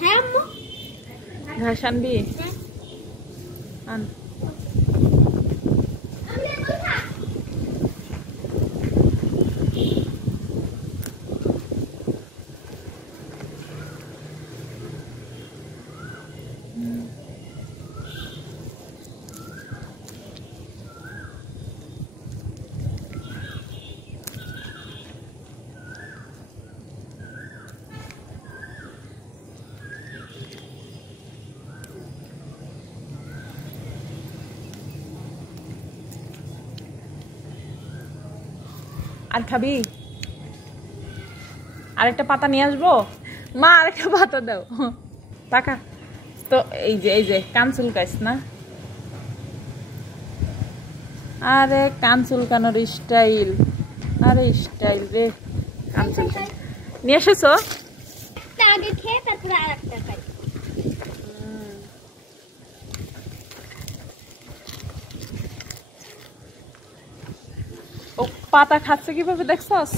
হ্যাঁ আম্মু ঘাস আনবি আন আর খাবি আরেকটা পাতা নিয়ে আসবো মা আরেকটা পাতা দাও টাকা তো এই যে কান চুলকাইস না আরে কান চুলকানোর স্টাইল আরে স্টাইল রে কান চুলকান নিয়ে এসেছো আগে খেয়ে তারপরে আরেকটা খাই ও পাতা খাচ্ছে কিভাবে দেখছস